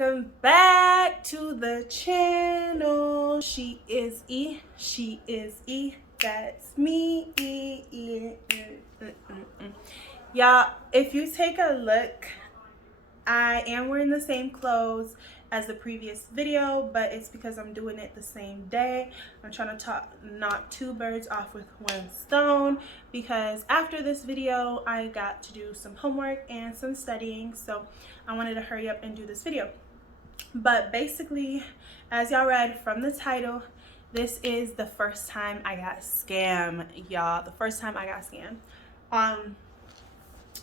welcome back to the channel. She is E, she is E, that's me. Y'all, if you take a look, I am wearing the same clothes as the previous video, but it's because I'm doing it the same day. I'm trying to knock two birds off with one stone, because after this video I got to do some homework and some studying, so I wanted to hurry up and do this video. But basically, as y'all read from the title, this is the first time I got scammed, y'all. The first time I got scammed.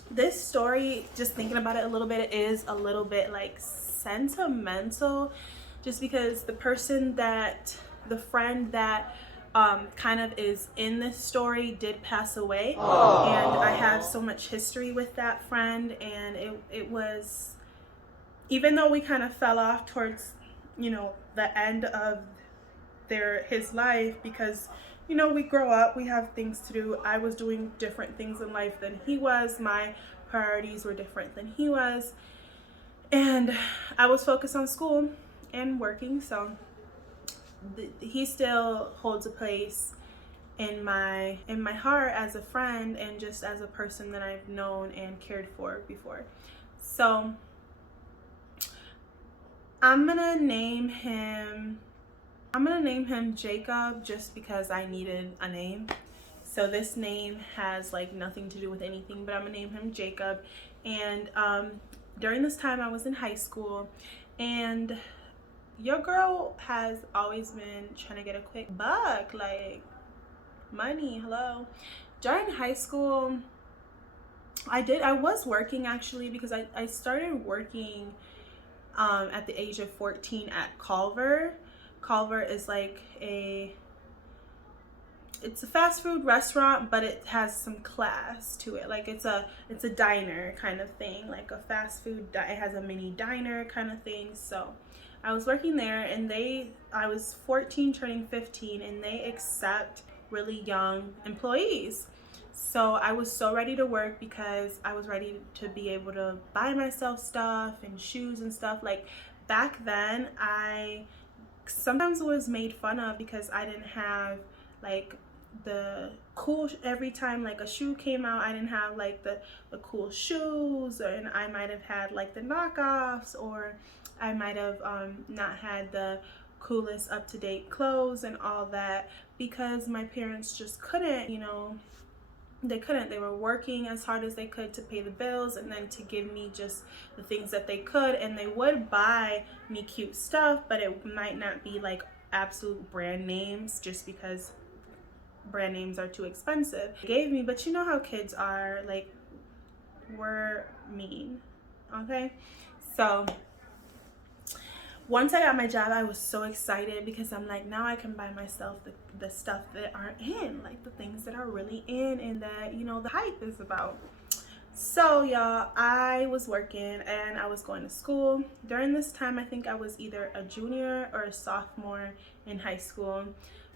This story, just thinking about it a little bit, is a little bit like sentimental, just because the friend that kind of is in this story did pass away. Aww. And I have so much history with that friend, and it was, even though we kind of fell off towards, you know, the end of his life, because, you know, we grow up, we have things to do. I was doing different things in life than he was. My priorities were different than he was. And I was focused on school and working. So he still holds a place in my heart as a friend and just as a person that I've known and cared for before. So I'm gonna name him Jacob, just because I needed a name. So this name has like nothing to do with anything, but I'm gonna name him Jacob. And during this time I was in high school, and your girl has always been trying to get a quick buck, like money, hello. During high school, I was working actually, because I started working at the age of 14 at Culver. Culver is like it's a fast food restaurant, but it has some class to it. Like it's a diner kind of thing, like a fast food, it has a mini diner kind of thing. So I was working there, and I was 14 turning 15, and they accept really young employees. So I was so ready to work, because I was ready to be able to buy myself stuff and shoes and stuff. Like back then, I sometimes was made fun of because I didn't have like the cool, every time like a shoe came out, I didn't have like the cool shoes, and I might have had like the knockoffs, or I might have not had the coolest up-to-date clothes and all that, because my parents just couldn't, you know, they were working as hard as they could to pay the bills, and then to give me just the things that they could. And they would buy me cute stuff, but it might not be like absolute brand names, just because brand names are too expensive. They gave me, but you know how kids are, like, we're mean, okay? So once I got my job, I was so excited, because I'm like, now I can buy myself the stuff that aren't in, like the things that are really in and that, you know, the hype is about. So y'all, I was working and I was going to school. During this time, I think I was either a junior or a sophomore in high school.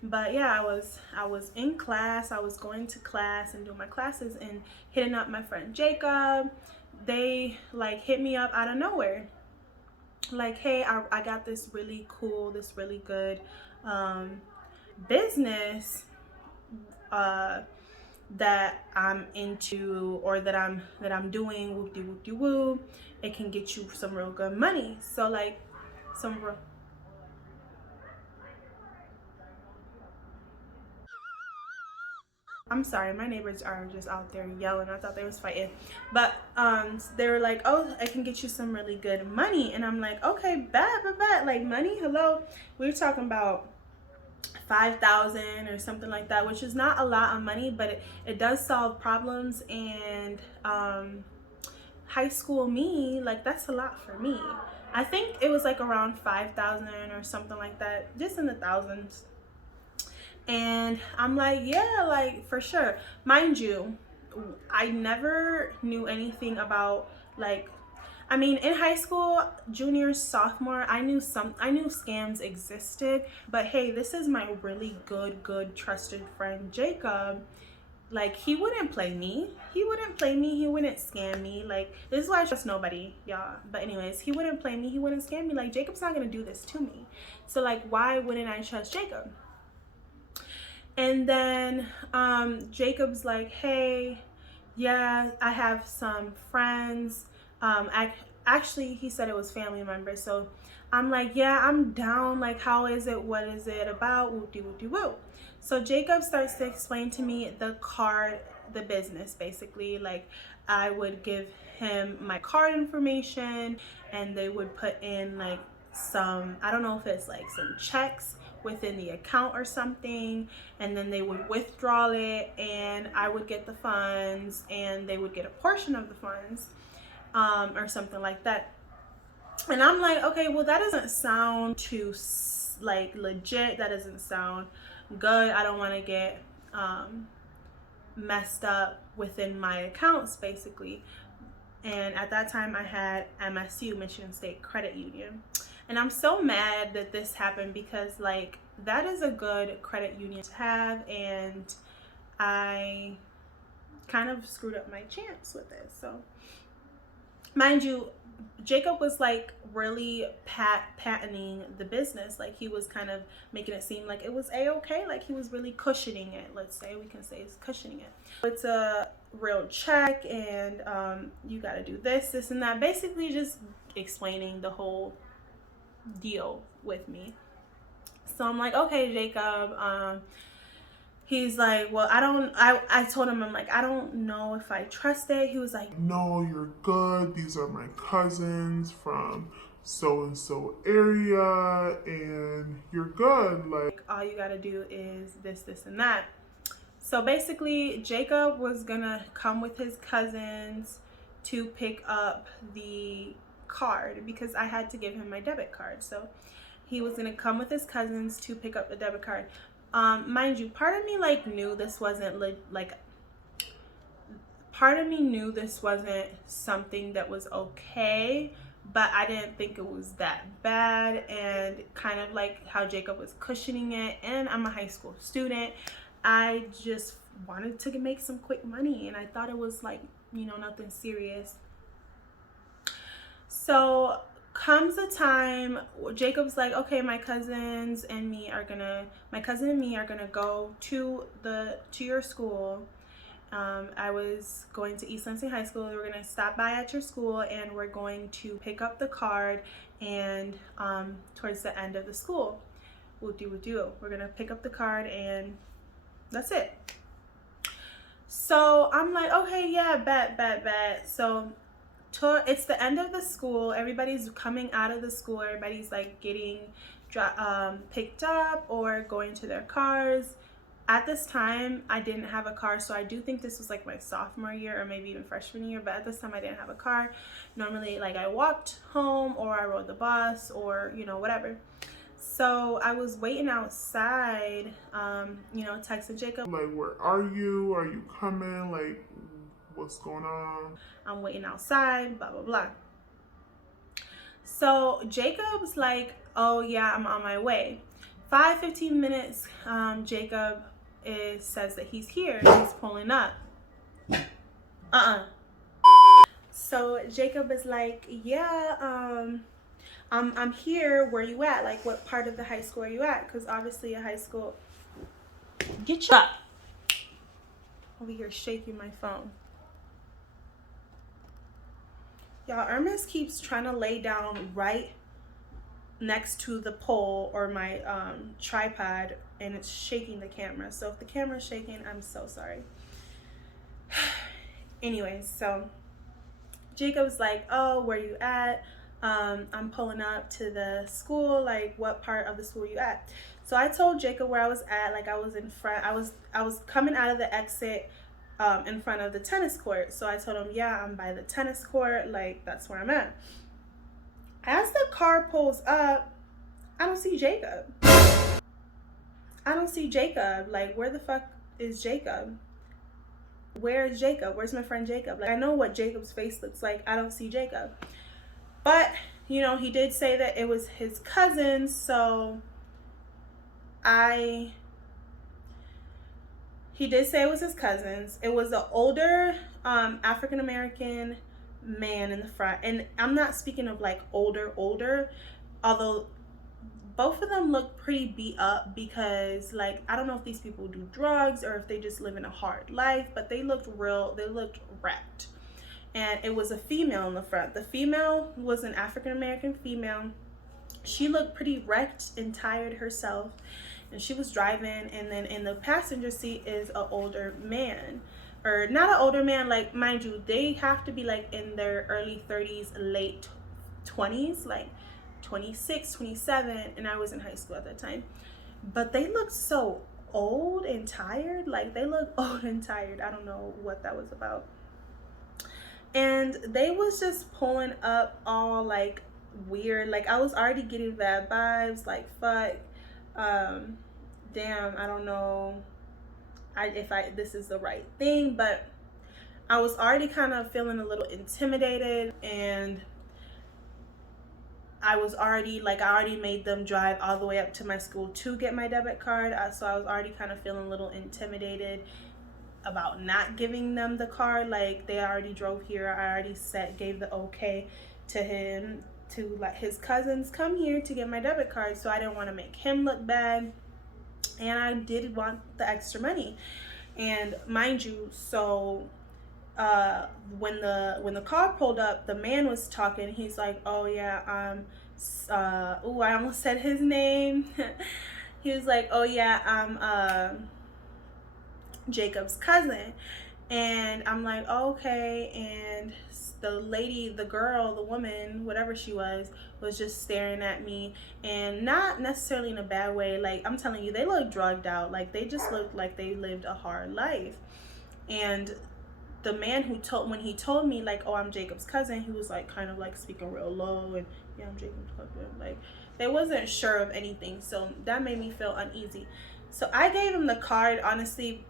But yeah, I was in class. I was going to class and doing my classes and hitting up my friend Jacob. They like hit me up out of nowhere. Like, hey, I got this really cool, this really good business that I'm into, or that I'm doing, whoop-de-whoop-de-woo. It can get you some real good money. So like some real, I'm sorry, my neighbors are just out there yelling. I thought they was fighting. But they were like, oh, I can get you some really good money. And I'm like, okay, bet. Like, money, hello. We were talking about 5,000 or something like that, which is not a lot of money, but it does solve problems. And high school me, like, that's a lot for me. I think it was like around 5,000 or something like that, just in the thousands. And I'm like, yeah, like, for sure. Mind you, I never knew anything about, like, I mean, in high school, junior, sophomore, I knew scams existed. But hey, this is my really good trusted friend Jacob, Like, he wouldn't play me. He wouldn't play me. He wouldn't scam me. Like, this is why I trust nobody, y'all. But anyways, he wouldn't play me. He wouldn't scam me. Like, Jacob's not going to do this to me. So, like, why wouldn't I trust Jacob? And then Jacob's like, hey, yeah, I have some friends. Actually, he said it was family members. So I'm like, yeah, I'm down. Like, how is it? What is it about? Whoop-de-whoop-de-whoop. So Jacob starts to explain to me the card, the business, basically. Like, I would give him my card information, and they would put in like some, I don't know if it's like some checks within the account or something, and then they would withdraw it, and I would get the funds, and they would get a portion of the funds, or something like that. And I'm like, okay, well, that doesn't sound too like legit. That doesn't sound good. I don't want to get messed up within my accounts, basically. And at that time I had MSU, Michigan State Credit Union. And I'm so mad that this happened, because like, that is a good credit union to have, and I kind of screwed up my chance with it. So mind you, Jacob was like really patenting the business. Like, he was kind of making it seem like it was a-okay. Like, he was really cushioning it. Let's say we can say it's cushioning it. It's a real check, and you got to do this, this, and that. Basically, just explaining the whole deal with me. So I'm like, okay, Jacob. He's like, well, I told him, I'm like, I don't know if I trust it. He was like, no, you're good. These are my cousins from so-and-so area, and you're good. Like, all you gotta do is this, this, and that. So basically, Jacob was gonna come with his cousins to pick up the card, because I had to give him my debit card. So he was gonna come with his cousins to pick up the debit card. Mind you, part of me like knew this wasn't part of me knew this wasn't something that was okay, but I didn't think it was that bad. And kind of like how Jacob was cushioning it, and I'm a high school student, I just wanted to make some quick money, and I thought it was like, you know, nothing serious. So comes a time, Jacob's like, okay, my cousin and me are gonna go to your school. I was going to East Lansing High School. We're gonna stop by at your school, and we're going to pick up the card, and towards the end of the school, we're gonna pick up the card, and that's it. So I'm like, okay, yeah, bet. So it's the end of the school. Everybody's coming out of the school. Everybody's like getting picked up or going to their cars. At this time, I didn't have a car, so I do think this was like my sophomore year or maybe even freshman year, but at this time I didn't have a car. Normally, like, I walked home, or I rode the bus, or, you know, whatever. So I was waiting outside, you know, texting Jacob. like, where are you? Are you coming? Like, what's going on? I'm waiting outside, blah, blah, blah. So Jacob's like, oh yeah, I'm on my way. 15 minutes, Jacob says that he's here. He's pulling up. So Jacob is like, yeah, I'm here. Where you at? Like, what part of the high school are you at? Because obviously a high school. Get you up. Over here shaking my phone. Y'all, Hermes keeps trying to lay down right next to the pole or my tripod, and it's shaking the camera. So if the camera's shaking, I'm so sorry. Anyways, so Jacob's like, oh, where you at? I'm pulling up to the school. Like, what part of the school you at? So I told Jacob where I was at. Like, I was in front. I was coming out of the exit in front of the tennis court. So I told him, yeah, I'm by the tennis court. Like, that's where I'm at. As the car pulls up, I don't see Jacob. Like, where the fuck is Jacob? Where is Jacob? Where's my friend Jacob? Like, I know what Jacob's face looks like. I don't see Jacob. But, you know, he did say that it was his cousin, so he He did say it was his cousins. It was an older African American man in the front, and I'm not speaking of like older, although both of them look pretty beat up because, like, I don't know if these people do drugs or if they just live in a hard life, but they looked wrecked. And it was a female in the front. The female was an African American female. She looked pretty wrecked and tired herself, and she was driving. And then in the passenger seat is an older man, or not an older man, like, mind you, they have to be like in their early 30s, late 20s, like 26, 27, and I was in high school at that time. But they looked so old and tired. Like, they looked old and tired. I don't know what that was about. And they was just pulling up all like weird. Like, I was already getting bad vibes, like, fuck, damn, I don't know if this is the right thing, but I was already kind of feeling a little intimidated, and I already made them drive all the way up to my school to get my debit card. So I was already kind of feeling a little intimidated about not giving them the card. Like, they already drove here. I already gave the okay to him to let his cousins come here to get my debit card. So I didn't want to make him look bad, and I did want the extra money. And mind you, so when the car pulled up, the man was talking. He's like, oh yeah, I almost said his name. He was like, oh yeah, I'm Jacob's cousin. And I'm like, oh, okay. And the lady, the girl, the woman, whatever she was just staring at me, and not necessarily in a bad way. Like, I'm telling you, they looked drugged out. Like, they just looked like they lived a hard life. And the man when he told me, like, oh, I'm Jacob's cousin, he was like kind of like speaking real low, and yeah, I'm Jacob's cousin. Like, they wasn't sure of anything. So that made me feel uneasy. So I gave him the card, honestly,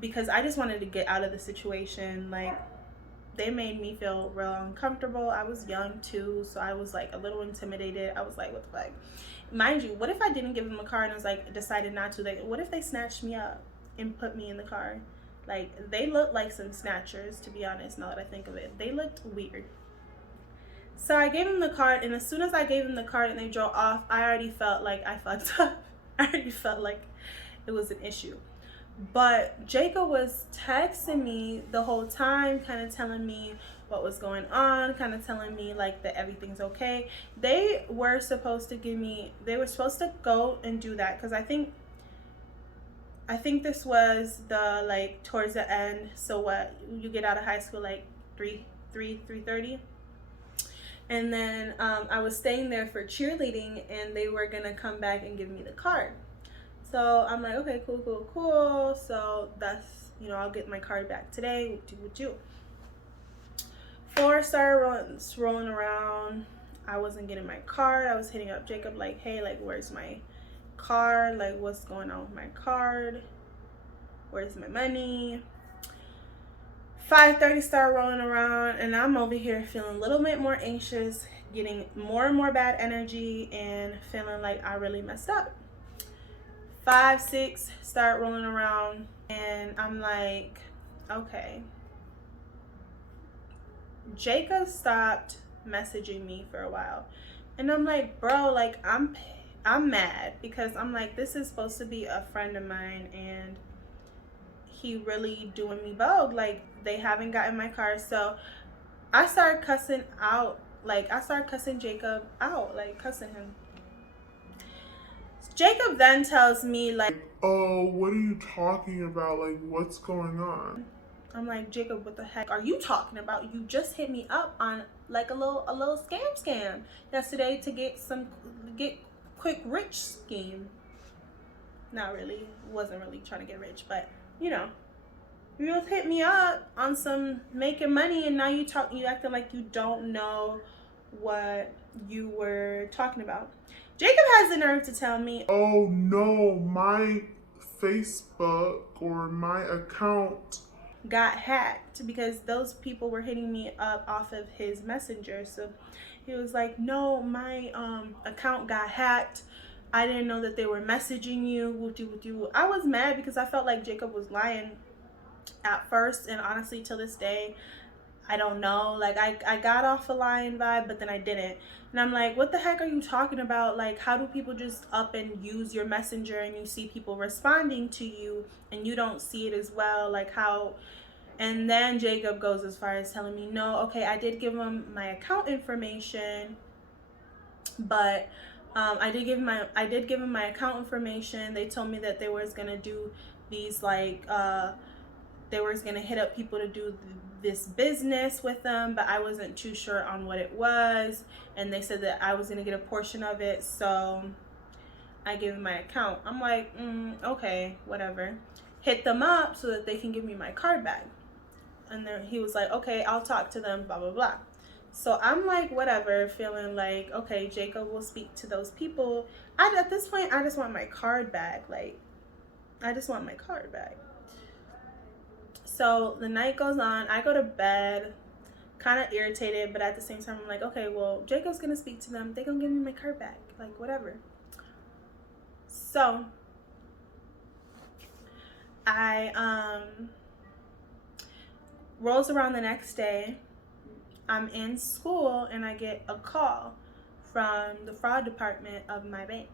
because I just wanted to get out of the situation. Like, they made me feel real uncomfortable. I was young too, so I was like a little intimidated. I was like, what the fuck? Mind you, what if I didn't give them a car and I was like, decided not to? Like, what if they snatched me up and put me in the car? Like, they looked like some snatchers, to be honest, now that I think of it. They looked weird. So I gave them the card, and as soon as I gave them the card and they drove off, I already felt like I fucked up. I already felt like it was an issue. But Jacob was texting me the whole time, kind of telling me what was going on, kind of telling me like that everything's okay. They were supposed to go and do that, because I think this was the, like, towards the end. So what, you get out of high school like 3:30, and then I was staying there for cheerleading, and they were gonna come back and give me the card. So I'm like, okay, cool. So that's, I'll get my card back today. What you? 4 started rolling around. I wasn't getting my card. I was hitting up Jacob like, hey, like, where's my card? Like, what's going on with my card? Where's my money? 5:30 started rolling around, and I'm over here feeling a little bit more anxious, getting more and more bad energy, and feeling like I really messed up. 5, 6 start rolling around, and I'm like, okay. Jacob stopped messaging me for a while, and I'm like, bro, like, I'm mad, because I'm like, this is supposed to be a friend of mine, and he really doing me bogue. Like, they haven't gotten my car. So I started cussing out. Like, I started cussing Jacob out, like cussing him. Jacob then tells me like, oh, what are you talking about? Like, what's going on? I'm like, Jacob, what the heck are you talking about? You just hit me up on like a little scam yesterday to get quick rich scheme. Not really, wasn't really trying to get rich, but you just hit me up on some making money, and now you acting like you don't know what you were talking about. Jacob has the nerve to tell me, oh no, my Facebook or my account got hacked, because those people were hitting me up off of his messenger. So he was like, no, my account got hacked. I didn't know that they were messaging you. Woo-doo-woo-doo. I was mad because I felt like Jacob was lying at first, and honestly, till this day, I don't know. Like, I got off a lying vibe, but then I didn't. And I'm like, what the heck are you talking about? Like, how do people just up and use your messenger and you see people responding to you and you don't see it as well? Like, how? And then Jacob goes as far as telling me, no, okay, I did give him my account information, but I did give him my account information. They told me that they was gonna do these like they were gonna hit up people to do this business with them, but I wasn't too sure on what it was, and they said that I was gonna get a portion of it, so I gave him my account. I'm like, okay, whatever. Hit them up so that they can give me my card back. And then he was like, okay, I'll talk to them, blah blah blah. So I'm like, whatever, feeling like, okay, Jacob will speak to those people. At this point, I just want my card back. Like, I just want my card back. So the night goes on. I go to bed, kind of irritated, but at the same time, I'm like, okay, well, Jacob's gonna speak to them. They're gonna give me my card back. Like, whatever. So I rolls around the next day. I'm in school and I get a call from the fraud department of my bank.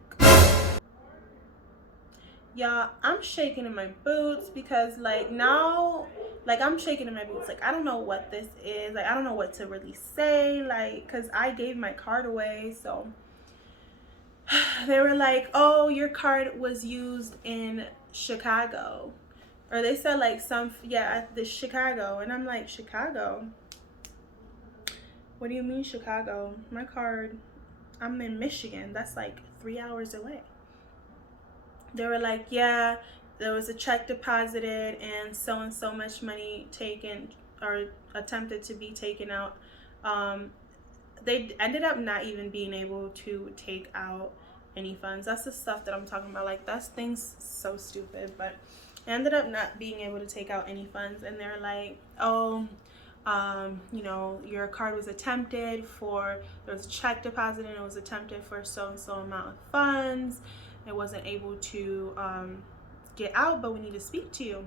Y'all, I'm shaking in my boots because like now, like I'm shaking in my boots. Like, I don't know what this is. Like, I don't know what to really say. Like, cause I gave my card away. So they were like, oh, your card was used in Chicago. Or they said like the Chicago. And I'm like, Chicago? What do you mean Chicago? My card, I'm in Michigan. That's like 3 hours away. They were like, yeah, there was a check deposited and so much money taken or attempted to be taken out. They ended up not even being able to take out any funds. That's the stuff that I'm talking about. Like, that's things so stupid, but I ended up not being able to take out any funds. And they're like, oh, you know, your card was attempted for, there was a check deposit and it was attempted for so and so amount of funds. It wasn't able to get out, but we need to speak to you.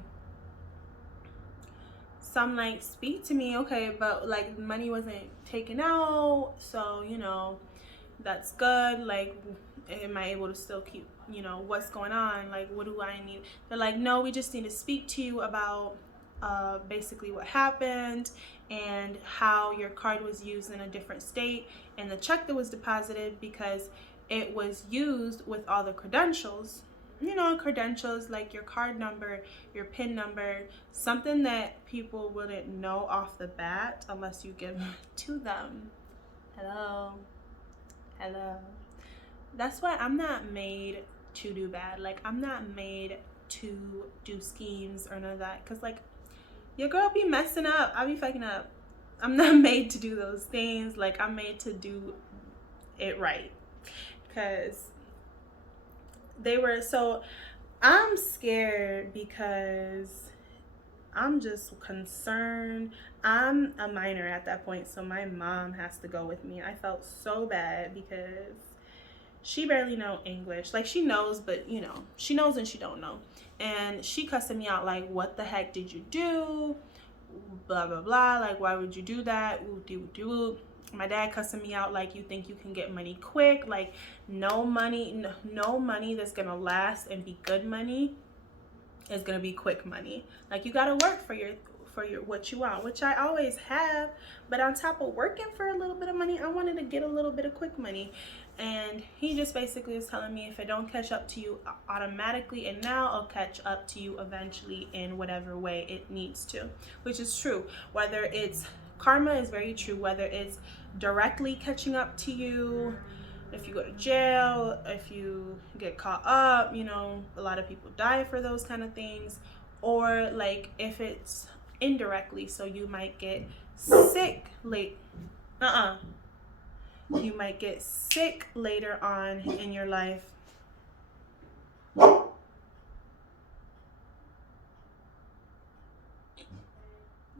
So I'm like, speak to me, okay, but like money wasn't taken out, so you know, that's good. Like, am I able to still keep, you know, what's going on? Like, what do I need? They're like, no, we just need to speak to you about basically what happened and how your card was used in a different state and the check that was deposited, because it was used with all the credentials, you know, credentials like your card number, your PIN number, something that people wouldn't know off the bat unless you give to them. Hello. That's why I'm not made to do bad. Like, I'm not made to do schemes or none of that, because like, your girl be messing up, I be fucking up. I'm not made to do those things. Like, I'm made to do it right. Because I'm scared because I'm just concerned. I'm a minor at that point, so my mom has to go with me. I felt so bad because she barely know English. Like, she knows, but you know, she knows and she don't know. And she cussing me out like, what the heck did you do? Blah, blah, blah. Like, why would you do that? My dad cussing me out like, you think you can get money quick? Like, no money that's gonna last and be good money is gonna be quick money. Like, you gotta work for your what you want, which I always have, but on top of working for a little bit of money, I wanted to get a little bit of quick money. And he just basically is telling me, if I don't catch up to you automatically and now, I'll catch up to you eventually in whatever way it needs to, which is true. Whether it's karma is very true, whether it's directly catching up to you, if you go to jail, if you get caught up, you know, a lot of people die for those kind of things, or like if it's indirectly, so you might get sick you might get sick later on in your life.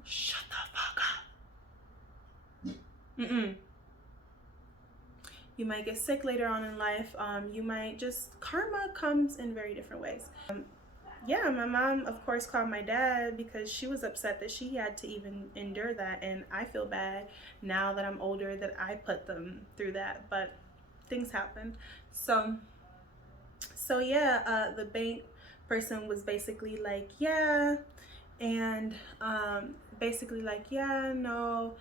Shut the fuck up. You might get sick later on in life. You might just, karma comes in very different ways. Yeah, my mom, of course, called my dad because she was upset that she had to even endure that. And I feel bad now that I'm older that I put them through that. But things happen. So yeah, the bank person was basically like, yeah, and basically like, yeah, no,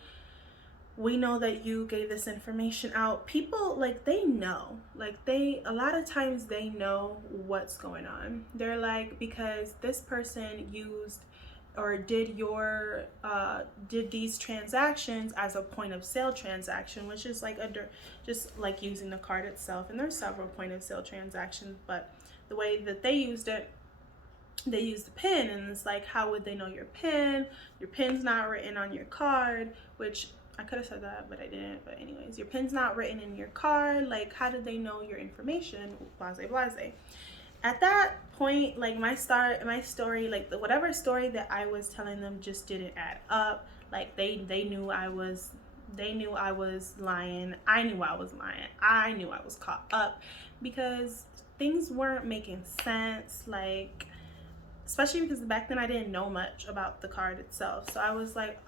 we know that you gave this information out. People, like, they know, like, they, a lot of times they know what's going on. They're like, because this person used or did your did these transactions as a point of sale transaction, which is like just like using the card itself. And there's several point of sale transactions, but the way that they used it, they used the pin. And it's like, how would they know your pin? Your pin's not written on your card, which I could have said that, but I didn't. But anyways, your pin's not written in your card. Like, how did they know your information? Blase, blase. At that point, like, my story, like, whatever story that I was telling them just didn't add up. Like, they knew I was lying. I knew I was lying. I knew I was caught up because things weren't making sense. Like, especially because back then I didn't know much about the card itself. So I was like,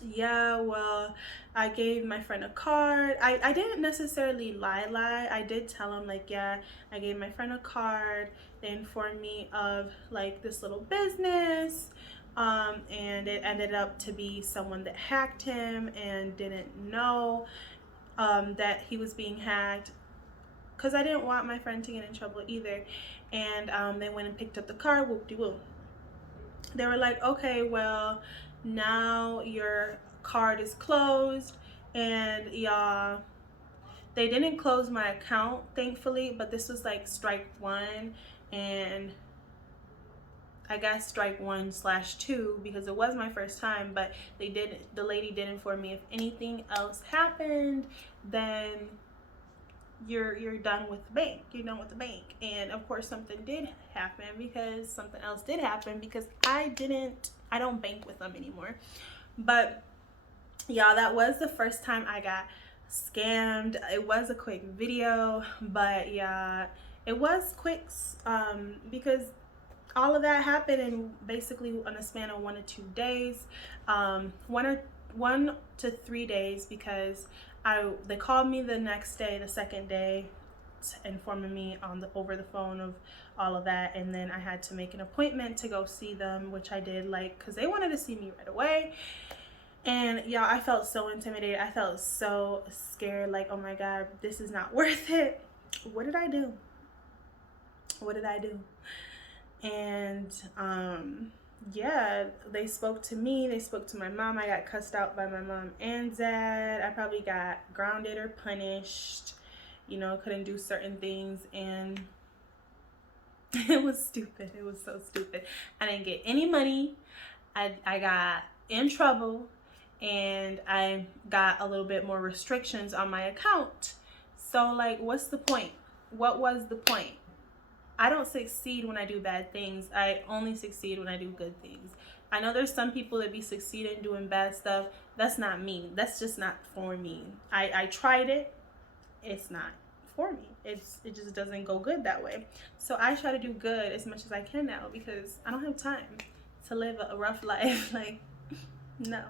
yeah, well, I gave my friend a card. I didn't necessarily lie. I did tell him, like, yeah, I gave my friend a card. They informed me of, like, this little business, and it ended up to be someone that hacked him and didn't know that he was being hacked, because I didn't want my friend to get in trouble either. And they went and picked up the card. Whoop-de-whoop. They were like, okay, well, now your card is closed. And y'all, they didn't close my account, thankfully, but this was like strike one, and I guess strike 1/2, because it was my first time. But the lady did inform me, if anything else happened, then you're done with the bank. You're done with the bank. And of course something did happen, because something else did happen, because I don't bank with them anymore. But y'all, that was the first time I got scammed. It was a quick video, but yeah, it was quick, because all of that happened in basically on a span of 1 to 2 days, 1 to 3 days, because they called me the next day, the second day, informing me over the phone of all of that. And then I had to make an appointment to go see them, which I did, like, because they wanted to see me right away. And y'all, I felt so intimidated. I felt so scared, like, oh my God, this is not worth it. What did I do? What did I do? And yeah, they spoke to me, they spoke to my mom. I got cussed out by my mom and dad. I probably got grounded or punished, you know, couldn't do certain things. And it was stupid. It was so stupid. I didn't get any money. I got in trouble, and I got a little bit more restrictions on my account. So, like, what's the point? What was the point? I don't succeed when I do bad things. I only succeed when I do good things. I know there's some people that be succeeding doing bad stuff. That's not me. That's just not for me. I tried it. It's not for me. It just doesn't go good that way. So I try to do good as much as I can now, because I don't have time to live a rough life. Like, no.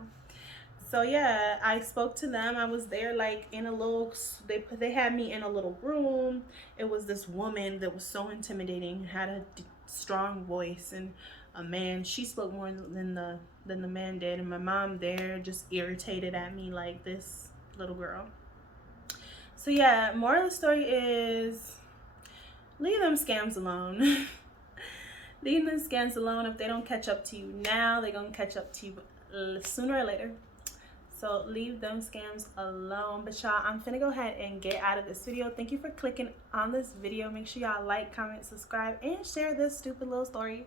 So yeah, I spoke to them. I was there, like, in a little, they had me in a little room. It was this woman that was so intimidating, had a strong voice, and a man, she spoke more than the man did. And my mom there just irritated at me, like, this little girl. So yeah, moral of the story is, leave them scams alone. Leave them scams alone. If they don't catch up to you now, they're gonna catch up to you sooner or later. So leave them scams alone. But y'all, I'm finna go ahead and get out of this video. Thank you for clicking on this video. Make sure y'all like, comment, subscribe, and share this stupid little story.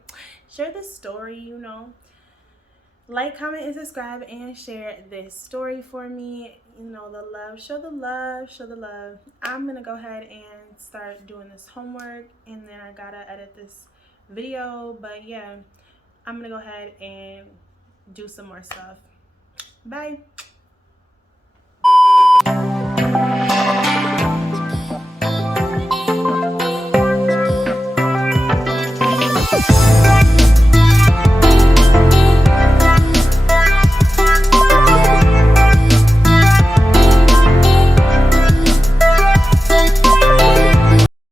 Share this story, you know. Like, comment, and subscribe, and share this story for me. You know, the love. Show the love. Show the love. I'm gonna go ahead and start doing this homework, and then I gotta edit this video. But yeah, I'm gonna go ahead and do some more stuff. Bye.